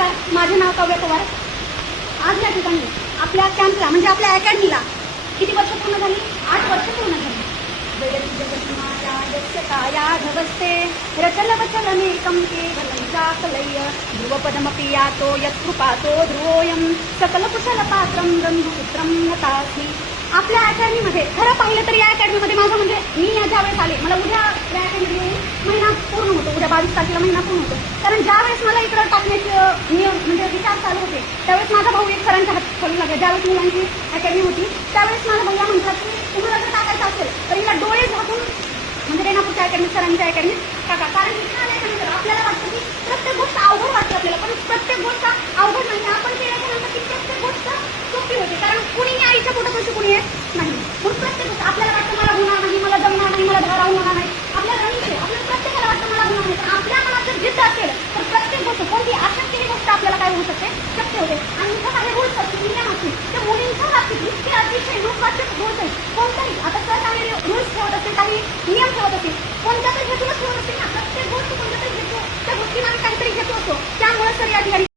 नमस्कार, माझे नाव काव्या पवार. आज या ठिकाणी आपल्या कॅम्पला म्हणजे आपल्या अकॅडमीला किती वर्ष पूर्ण झाली? 8 वर्ष पूर्ण झाली. जयती जगन्माया यस्य कायाधवस्ते रचलवचलमेकं केवलं चाकलय्य ध्रुवपदमपि यातो यत्कृपातो ध्रुवोऽयं सकलकुशलपात्रं ब्रह्मपुत्रं नतास्मि. आपल्या अकॅडमीमध्ये खरं पाहिलं तर या अकॅडमीमध्ये माझं म्हणजे मी ज्यावेळेस आले, मला उद्या या अकॅडमीमध्ये येऊन महिना पूर्ण होतो. उद्या 22 तारखेला महिना पूर्ण होतो. कारण ज्यावेळेस मला इकडं टाकण्याचे नियम म्हणजे विचार चालू होते त्यावेळेस माझा भाऊ एक सरांच्या हात खोलू लागला. ज्यावेळेस मुलांची अकॅडमी होती त्यावेळेस माझा भैया म्हणतात की तुम्हाला जर टाकायचं असेल तर हिला डोळे झाकून म्हणजे रेणापूरच्या अकॅडमी सरांच्या अकॅडमीत टाका. कारण इथे आल्याच्यानंतर आपल्याला वाटतं की प्रत्येक गोष्ट अवघड वाटते आपल्याला, पण प्रत्येक गोष्ट अवघड नाही. आपण केल्याच्यानंतर ती प्रत्येक गोष्ट सोपी होते. कारण कुणीही आईच्या पोटात अशी कुणी येत नाही. म्हणून प्रत्येक गोष्ट आपल्याला वाटतं मला होणार नाही, मला जमणार नाही, मला धारावून होणार नाही. आपल्याला रनिंग आपल्याला प्रत्येकाला वाटतं मला होणार नाही, पण आपल्या मनात जर जिद्द असेल तर प्रत्येक गोष्ट कोणती अशक्य ही गोष्ट आपल्याला काय होऊ शकते, शक्य होते. आणि इथं काही रूल्स असतील, नियम असतील, त्या मुलींच्या बाबतीत इतके अतिशय महत्त्वाचे रूल्स आहेत. कोणताही आता सर काही रूल्स ठेवत असतील, काही नियम ठेवत असतील,